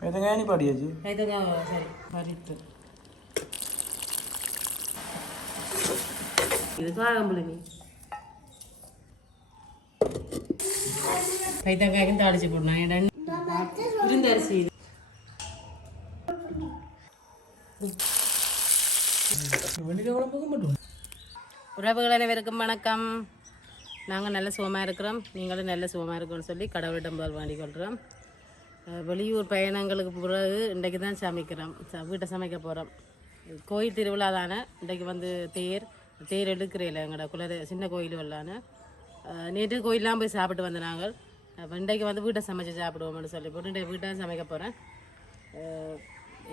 பெதங்காயி பாடியாச்சு கைத்தங்காய் சரி வரிட்டு இது காகம்புளினி கைத்தங்காய்க்கும் தாளிச்சு போடணும் குழம்புக்கு மட்டும் உறவுகள் அனைவருக்கும் வணக்கம் நாங்கள் நல்ல சுகமாக இருக்கிறோம் நீங்களும் நல்ல சுகமாக இருக்கணும்னு சொல்லி கடவுளிடம் பால் வேண்டிக் கொள்கிறோம் வெளியூர் பயணங்களுக்கு பிறகு இன்றைக்கு தான் சமைக்கிறோம். ச- வீட்டை சமைக்க போகிறோம் கோயில் திருவிழா தானே இன்றைக்கு வந்து தேர் தேர் எடுக்கிறேன் எங்களோட குலத சின்ன கோயில் வரலான்னு நேற்று கோயிலெலாம் போய் சாப்பிட்டு வந்த நாங்கள். அப்போ இன்றைக்கு வந்து வீட்டை சமைச்சு சாப்பிடுவோம்னு சொல்லி போட்டு இன்றைக்கு வீட்டை சமைக்க போகிறேன்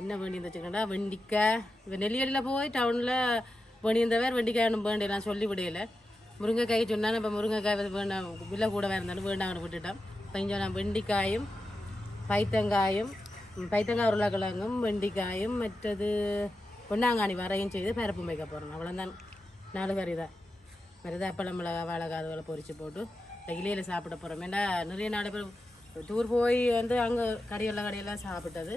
என்ன வேண்டி வச்சுக்கோண்டா வெண்டிக்காய். இப்போ நெல்லியடியில் போய் டவுனில் வேண்டியிருந்தவர் வெண்டிக்காய் ஒன்றும் வேண்டியலாம் சொல்லி விடையில முருங்கைக்காய் சொன்னாலும் இப்போ முருங்கைக்காய் வந்து வேண்டாம் விலை கூட இருந்தாலும் வேண்டாங்கன்னு விட்டுட்டோம். கொஞ்சம் நான் வெண்டிக்காயும் பைத்தங்காயும் பைத்தங்காய் உருளைக்கிழங்கும் வெண்டிக்காயும் மற்றது பொன்னாங்காணி வரையும் செய்து பரப்பு வைக்க போகிறோம் அவ்வளோதான் நாலு கறி தான். மறுதா அப்பளம் மிளகா வாழைக்காய் அதுகளை பொறிச்சு போட்டு இலையில் சாப்பிட போகிறோம் ஏன்னா நிறைய நாலு பேர் டூர் போய் வந்து அங்கே கடையெல்லாம் கடையெல்லாம் சாப்பிட்டது.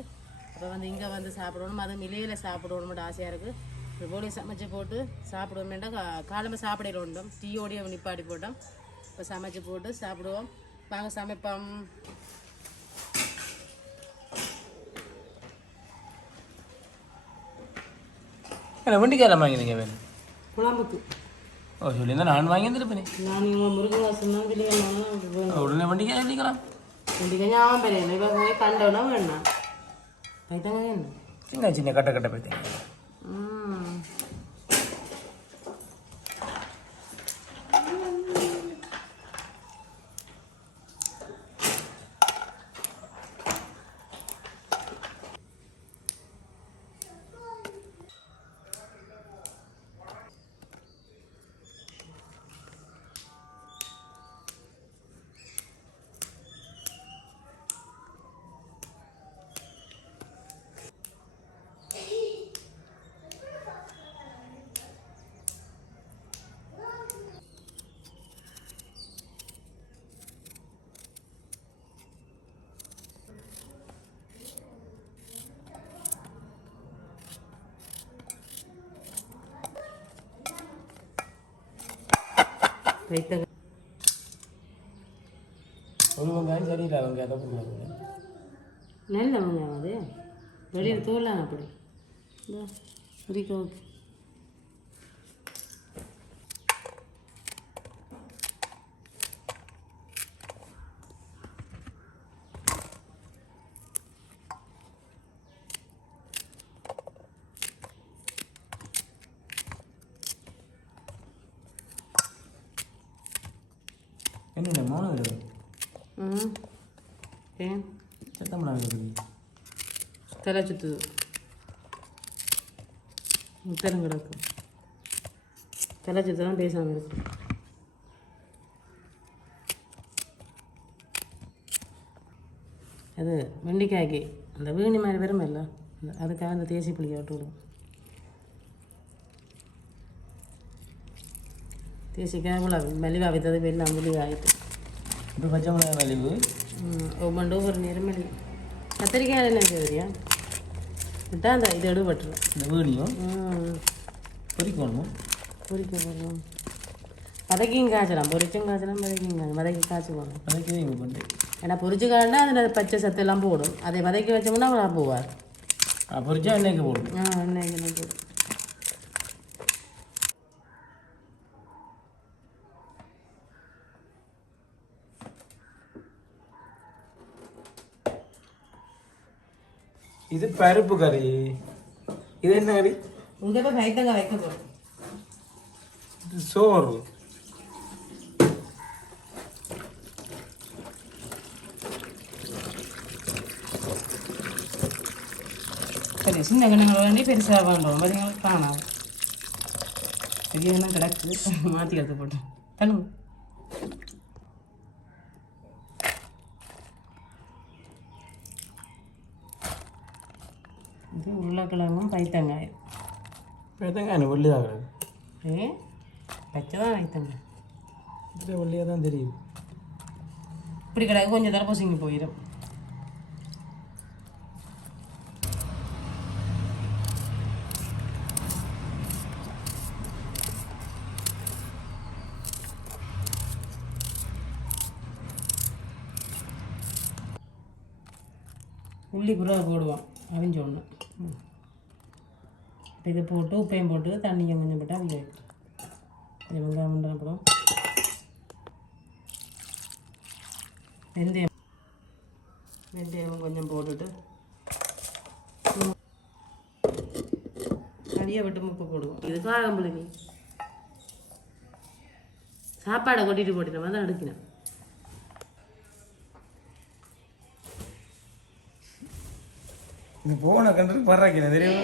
அப்போ வந்து இங்கே வந்து சாப்பிடணும். அதுவும் இலையில் சாப்பிடணும்னு ஆசையாக இருக்குது இதுபோல சமைச்சு போட்டு சாப்பிடுவோமேண்டா காலம்பு சாப்பிடையில உண்டும். டீயோடையும் நிப்பாடி போட்டோம். இப்போ சமைச்சு போட்டு சாப்பிடுவோம். வாங்க சமைப்போம். என்ன வெண்டிக்காய் வாங்கினீங்க வேணும் குழம்புக்கு. ஓ சொல்லியிருந்தா நான் வாங்கி வந்துருப்பேனே நான் இவங்க முருகன் வாசம் சொல்லி உடனே வெண்டிக்காய் எழுதிக்கலாம் ரெண்டு ஞாபகம் பெரியல இப்போ போய் கண்டோன்னா வேணாம் பைத்தங்காய் என்ன? சின்ன சின்ன கட்ட கட்ட பார்த்தீங்க ஒரு வெங்காயம் சரியில்லை வெங்காயம் தான் நல்ல வெங்காயம் அது. வெளியில் தோலாம் அப்படி. குறிக்க ஓகே என்ன மௌனம் வருது ம் ஏன் சத்தம் வருது தலை சுற்றுது உத்தரம் கிடக்கு தலை சுற்று தான் பேசாமல் இருக்கு அது வெண்டிக்காய்க்கு அந்த வீணி மாதிரி வெறும் இல்லை அதுக்காக அந்த தேசி புளியை விட்டு விடும் தேசிக்காய் இவ்வளோ மெலிவாக வித்தது வெள்ளம் மெலிவாகிட்டு இப்போ பச்சை மிளகாய் மலிவு ஒவ்வொன்று ஒவ்வொரு நிறமலி கத்திரிக்காய் என்ன செய்வரியா விட்டா அந்த இது எடுபட்டுரும் இந்த வீடியும் ம். பொரிக்கணும் பொரிக்க போடுறோம் வதக்கியும் காய்ச்சலாம் பொரிச்சும் காய்ச்சலாம் வதக்கியும் காய்ச்சலாம். வதக்கி காய்ச்சி போடணும் அதுக்கு இங்கே பண்ணு ஏன்னா பொரிச்சு காய்னா அதில் பச்சை சத்தெல்லாம் போடும். அதை வதக்கி வச்சோம்னா அவள் போவார். பொரிச்சா என்னைக்கு போடும். ஆ என்ன போடும். இது பருப்பு கறி. இது என்ன கறி? இங்கே போய் வைத்தங்க வைக்க இது சோறு. சரி சின்ன கிணங்கள் வேண்டி பெருசாக வேண்டாம் பார்த்தீங்களா காணாது. பெரிய கிடக்கு. மாற்றி எடுத்து போட்டோம் தண்ணு உருளைக்கிழங்கும் பைத்தங்காயம். பைத்தங்காயம் வெள்ளியாக ஏ? பச்சை தான் பைத்தங்காய். இதில் வெள்ளியாக தான் தெரியும் இப்படி கிடையாது கொஞ்சம் தரப்பூசிங்க போயிடும் உள்ளி புறா போடுவான் அப்படின்னு சொன்னேன். ம் இது போட்டு உப்பையும் போட்டு தண்ணியும் கொஞ்சம் போட்டு அவங்க இது வெங்காயம் பண்ணுற அப்புறம். வெந்தயம். வெந்தயம் கொஞ்சம் போட்டுட்டு. தனியாக விட்டு முப்பு போடுவோம். இது காகம்புளினி சாப்பாடை கொட்டிட்டு போட்டுட்டோம் தான் அடுக்கினேன் இந்த போன கண்டு பராக்கிறேன் தெரியுமா?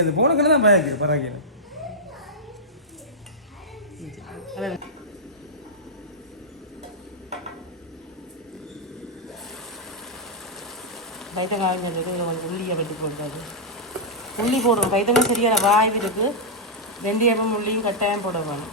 அந்த போன கண்டு தான் பராக்கிறேன் பராக்கிறேன் பைத்தங்காயம் சொல்லிட்டு இதில் கொஞ்சம் உள்ளியை வெட்டி போட்டாது உள்ளி போடுறோம் பைத்தங்காய் சரியான வாய்வு இருக்குது வெந்தயமும் உள்ளியும் கட்டாயம் போட வேணும்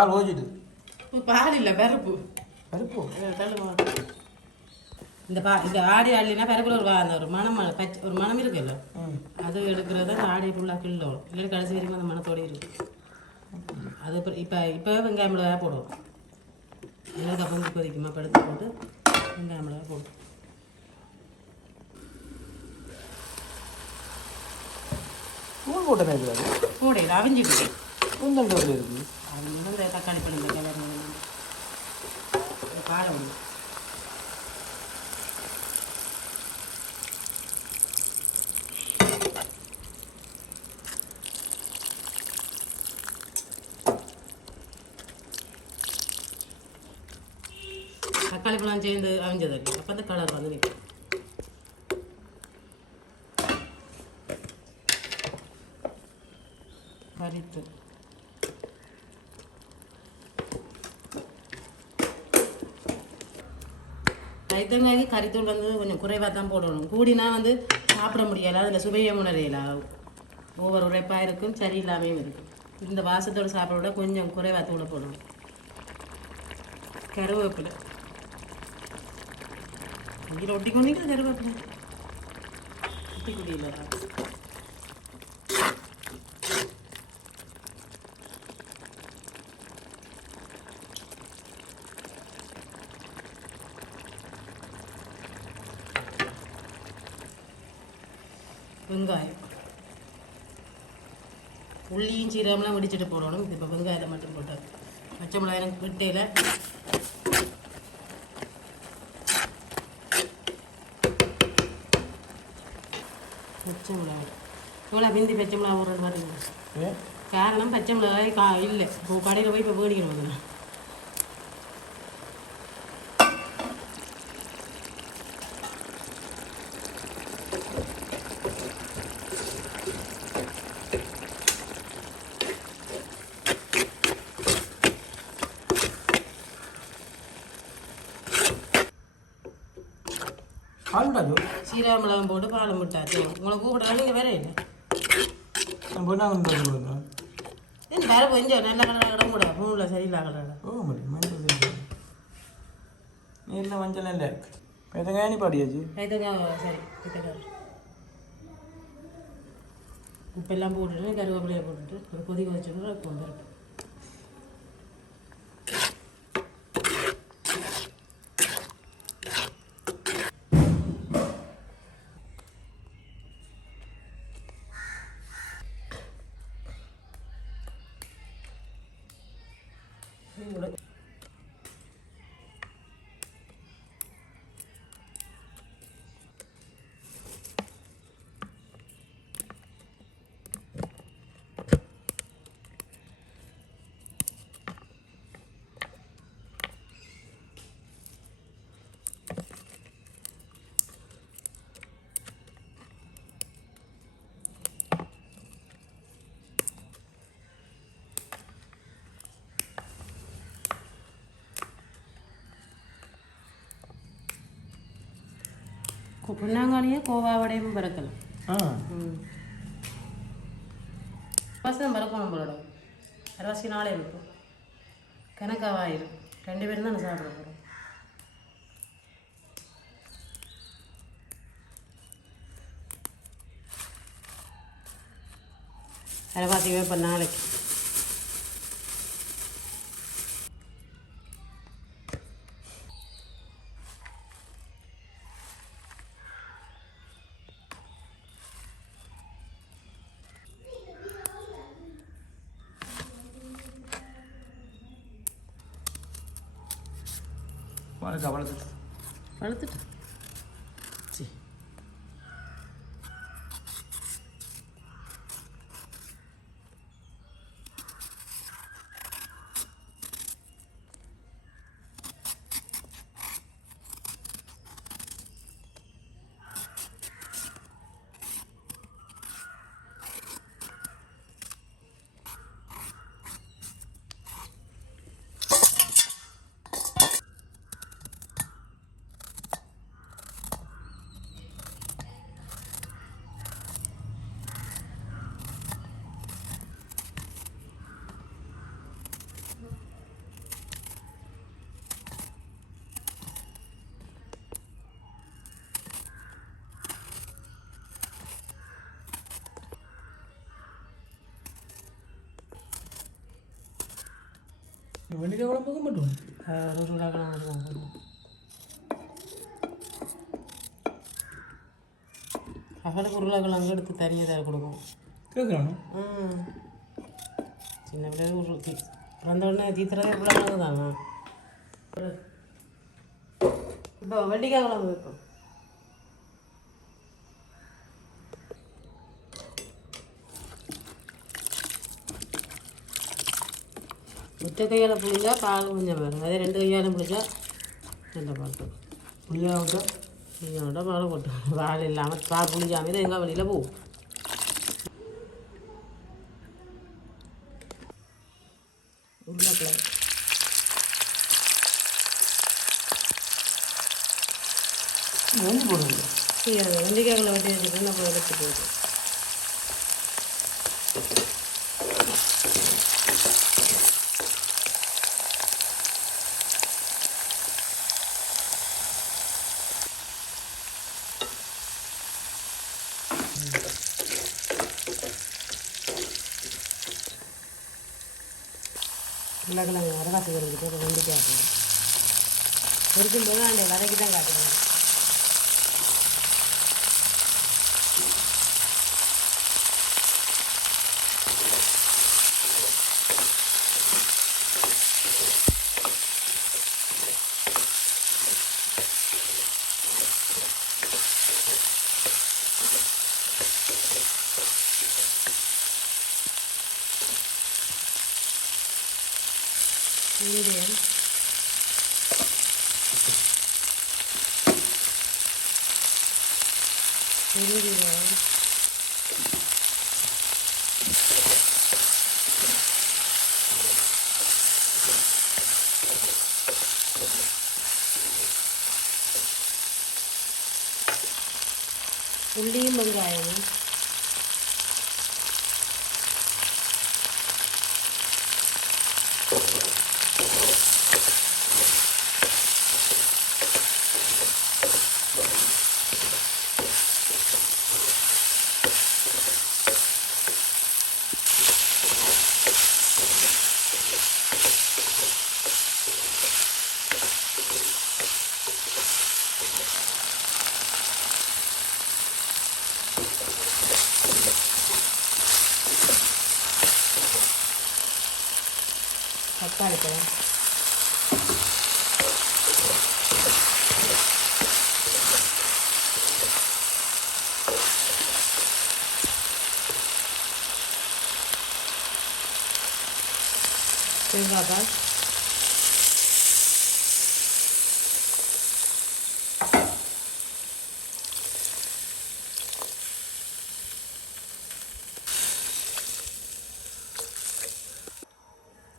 பால் ஓச்சிட்டு பால் இல்லை பருப்பு. பருப்போ? இந்த பா இந்த ஆடி ஆடலினா பருப்பில் ஒரு வா- அந்த ஒரு மனம் பச்சை ஒரு மனம் இருக்குல்ல? அது எடுக்கிறது அந்த ஆடை ஃபுல்லாக கிள்ளணும் இல்லை கடைசி வரைக்கும் அந்த மனத்தோடு இருக்கும். அது இப்போ இப்போ வெங்காயம் மிளகா போடுவோம். எல்லாம் கப்பம் கொதிக்குமா படுத்து போட்டு வெங்காயம் மிளகா போடுவோம். பூல் போட்டேன் போடையில் அவிஞ்சிட்டு பூந்தல் இருக்குது? அது இந்த தக்காளி பழம் இந்த கலர் காலை ஒன்று தக்காளி பழம் சேர்ந்து அவிஞ்சது இருக்கு. அப்போ அந்த கலர் வந்து நிற்கும் பறித்து. ரைத்தங்காய்க்கு கறித்தூள் வந்து கொஞ்சம் குறைவாக தான் போடணும். கூடினா வந்து சாப்பிட முடியல அதில் சுவையை உணரையில ஒவ்வொரு உழைப்பாக இருக்கும் சரியில்லாமையும் இருக்கும். இந்த வாசத்தோடு சாப்பிட விட கொஞ்சம் குறைவாக தூளை போடணும். கருவேப்பிலை. இங்கே ஒட்டி கொண்டு கருவேப்பிலை ஒட்டி குடியில் வெங்காயம். உள்ளியும் சீரகம்லாம் வெடிச்சிட்டு போடணும் இப்போ வெங்காயத்தை மட்டும் போட்டு பச்சை மிளகாய் விட்டையில் பச்சை மிளகாய். இவ்வளோ பிந்தி பச்சை மிளகாய் பாருங்க. ஏ காரணம் பச்சை மிளகாய் கா இல்லை. இப்போ கடையில் போய் இப்போ வேடிக்கணும் அதில் பால் விட்டாது சீரக மிளகாய் போட்டு பாலம் விட்டாச்சு உங்களை கூப்பிடாலும் நீங்கள் வேற இல்லை நான் போய் நான் வந்து ஏன் வேற கொஞ்சம் நல்ல கலர் இடம் கூட மூணில் சரியில்லா கலர் ஓ முடியும் மஞ்சள். நீரில் மஞ்சள் இல்லை இருக்கு பெதங்காய் நீ பாடியாச்சு கைத்தங்காய் சரி கைத்தங்காய் உப்பெல்லாம் போட்டுட்டு கருவேப்பிலையை போட்டுட்டு ஒரு கொதி கொதிச்சுட்டு வந்துருக்கும் புண்ணாங்கானியே பறக்கலாம் ஆ ம் வசனம் பறக்கணும் போலோட அரைவாசி நாளே இருக்கும் கணக்காவாயிரும் ரெண்டு பேரும் தான் சாப்பிட போகிறோம் அரைவாசி இப்போ நாளைக்கு வாழைக்காய் வளர்த்துட்டு வளர்த்துட்டு வெண்டைக்காய் குழம்புக்கு மட்டும் அவளுக்கு உருளைக்கிழங்கு எடுத்து தனியாக கொடுக்கும் கேட்குறானு சின்ன பிள்ளை ஒரு தீ பிறந்த உடனே தீத்துறதே உருளைக்கிழங்கு தாங்க இப்போ வெண்டிக்காய் குழம்பு வைப்போம் ஒற்றை கையால் புளிஞ்சா பால் புளிஞ்ச பாருங்க. அதே ரெண்டு கையாலும் புளிஞ்சா நல்ல பால் போடும் புளியா விட்டா புளியோட பால் போட்டு பால் இல்லாமல் பால் புளிஞ்சாமல் இது எங்கள் வெளியில் போகும். உருளைக்கிழங்கு. வெண்டி போடுங்க. சரி வெண்டைக்காய்களை வெட்டி வச்சுட்டு நம்ம எடுத்து போகுது உருளைக்கிழங்கு அரவாசி வருது இப்போ வெண்டைக்காய் போடும் இருக்கும்போது அந்த வதக்கி தான் காட்டுறேன் மீடியம் பெருங்காயம் உள்ளியும் வெங்காயமும் தக்காளி பழம் தேங்காய் பால்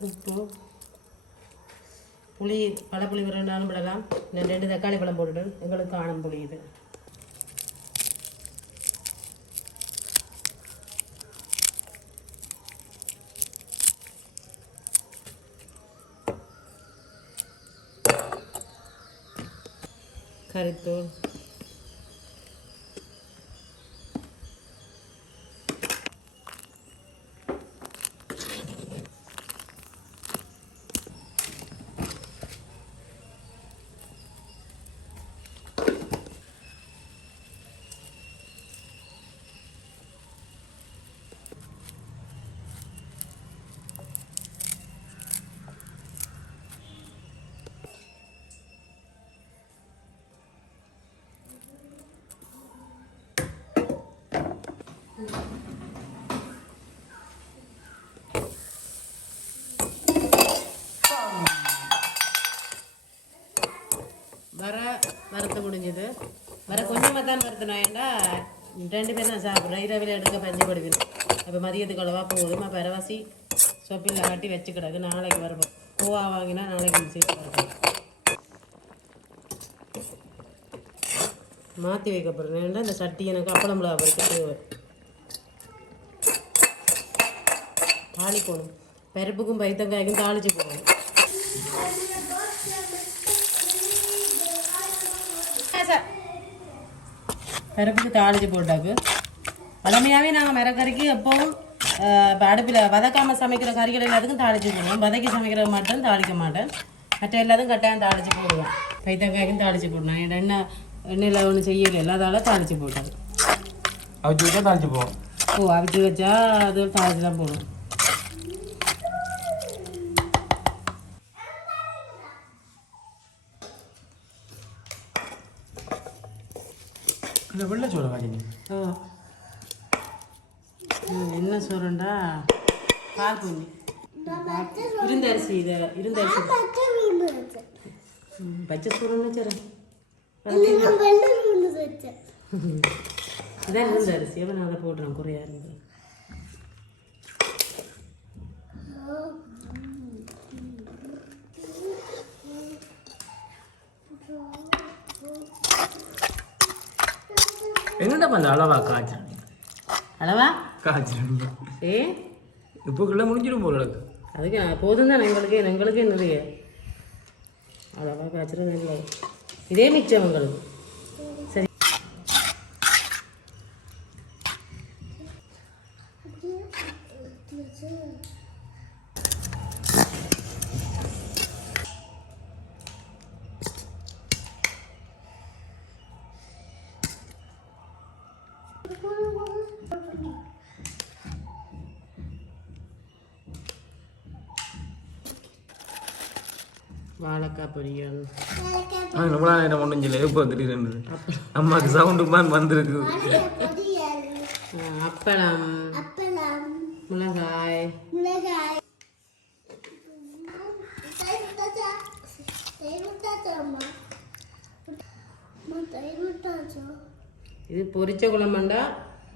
உப்பு புளி பழப்புளி விரண்டாலும் விடலாம். ரெண்டு தக்காளி பழம் போட்டுட்டு எங்களுக்கு ஆணம் புளி இது Carretón. வர வறுத்து முடிஞ்சது. வர கொஞ்சமாக தான் வறுத்தினேன் ஏண்டா ரெண்டு பேரும் நான் சாப்பிட்றேன் இரவில் எடுக்க பஞ்சு கொடுக்குது அப்போ மதியத்துக்கு அளவாக போதும்? பரவாசி. இரவாசி சொப்பில் காட்டி வச்சு நாளைக்கு வருவோம் பூவா வாங்கினா நாளைக்கு சேர்த்து வரப்போம் மாற்றி வைக்கப்படுறேன் ஏன்டா இந்த சட்டி எனக்கு அப்பளம் மிளகா பறிக்க தேவை. தாளிக்கணும் பருப்புக்கும் பைத்தங்காய்க்கும் தாளிச்சு போகணும் சார் பருப்புக்கு தாளிச்சு போட்டாக்கு பழமையாகவே நாங்கள் மிரக்கறிக்கு எப்போவும் இப்போ அடுப்பில் வதக்காமல் சமைக்கிற கறிகள் எல்லாத்துக்கும் தாளிச்சு போடுவோம் வதக்கி சமைக்கிற மட்டும் தாளிக்க மாட்டேன் மற்ற எல்லாத்துக்கும் கட்டாயம் தாளிச்சு போடுவேன் பைத்தங்காய்க்கும் தாளிச்சு போடுவேன் என் எண்ணெய் எண்ணெயில் ஒன்றும் செய்யல அதால தாளிச்சு போட்டேன் அவிச்சு விட்டா தாளிச்சு போவோம் ஓ அவிச்சு வச்சா அது தாளிச்சு தான் போடும் இந்த வெள்ளை சோள காய்ச்சி ஓ. என்ன சொல்கிறேன்டா பால் பொண்ணி இருந்தரிசி இதை இருந்தரிசி. பச்சை சோறுன்னு வச்சுறேன் அதான் இருந்தரிசி. அப்போ நான் அதை போடுறேன் குறையா இருந்தது. எங்கடா அந்த அளவா காய்ச்சல். அளவா? காய்ச்சல் ஏ? இப்போக்குள்ள முடிஞ்சிடும் போல இருக்கு. அதுக்கு போதும் தான் எங்களுக்கு எங்களுக்கு நிறைய அளவா இல்லை. இதே மிச்சம் உங்களுக்கு சரி வாழைக்காய் பொரியல் ஆ ரொம்ப எப்போ திடீர்னு அம்மாக்கு சவுண்டு மாதிரி வந்திருக்கு. அப்பளம். மிளகாய். இது பொரிச்ச குழம்புண்டா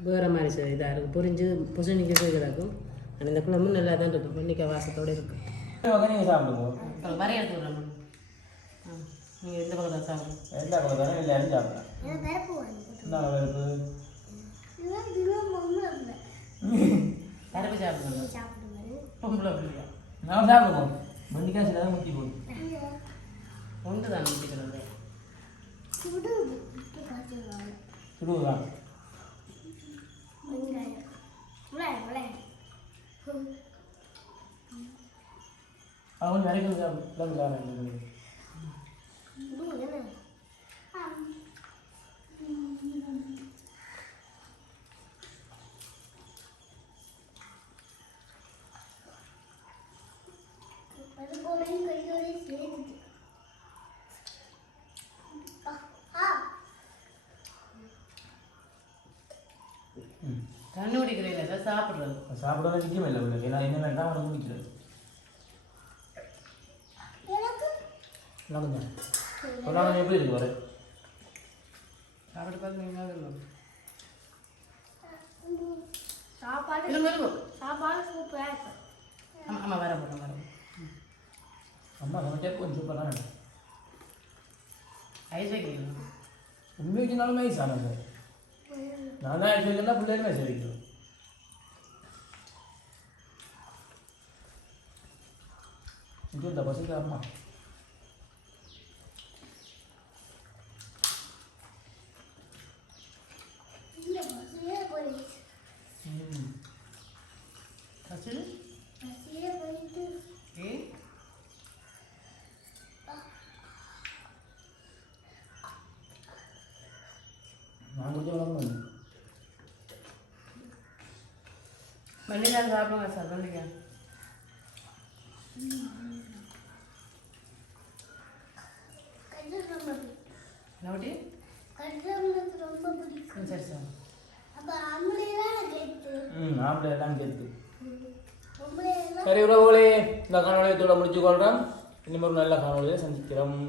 வேறு மாதிரி இதாக இருக்குது பொரிஞ்சு புசணிக்க கிடக்கும் ஆனால் இந்த குழம்பு நல்லா தான் இருக்கும். வெண்ணிக்காய் வாசத்தோடு இருக்கும். வரைய எடுத்து நீங்கள் எந்த பக்கம் சாப்பிடுங்க எல்லா பக்கம் எல்லாரும் சாப்பிடலாம் என்ன பருப்பு பருப்பு சாப்பிடுங்க பொம்பளை பிள்ளையா? நான் சாப்பிடுவோம். மண்டிக்காய் சில முக்கி போடும் ஒன்று தான் முடிக்கிறது சுடுவதா அவங்க வரைக்கும் சாப்பிட்டு சாப்பிடுங்க தண்ணி குடிக்கிறீங்களா சார் சாப்பிட்றது. சாப்பிடவே நிற்கவே இல்லை உங்களுக்கு ஏன்னா என்ன வேண்டாம் அவனை முடிக்கிறது சொல்லுங்க சொல்லாமல் எப்படி இருக்கு வர சாப்பிட்டு பார்த்து சாப்பாடு சாப்பாடு சூப்பராக இருக்கும் ஆமாம் ஆமாம் வர போகிறோம் வர. அம்மா சமைச்சா கொஞ்சம் சூப்பராக வேணும் ஐஸ் வைக்கிறீங்க உண்மைக்கு நாளும் ஐஸ் ஆனால் சார் நான் தான் ஐஸ் வைக்கிறதா பிள்ளைகளுமே ஐஸ் வைக்கிறோம் இது இந்த பசங்க அம்மா இந்த பஸ்ஸிலே மல்லிகா சாப்பிடுங்க சார் மல்லிகா கட்டு ரொம்ப பிடிக்கும் நோட்டி கட்டுறது ரொம்ப பிடிக்கும் சரி சார் அப்போ அம்மளையெல்லாம் கேட்டு ம் ஆப்பிள் எல்லாம் சேர்த்து பொம்பளையெல்லாம் சரி உறவுகளே இந்த காணொலியத்தோட முடிச்சு கொள்கிறோம் இன்னும் ஒரு நல்ல காணொலியை சந்திக்கிறோம் பாய் அப்போ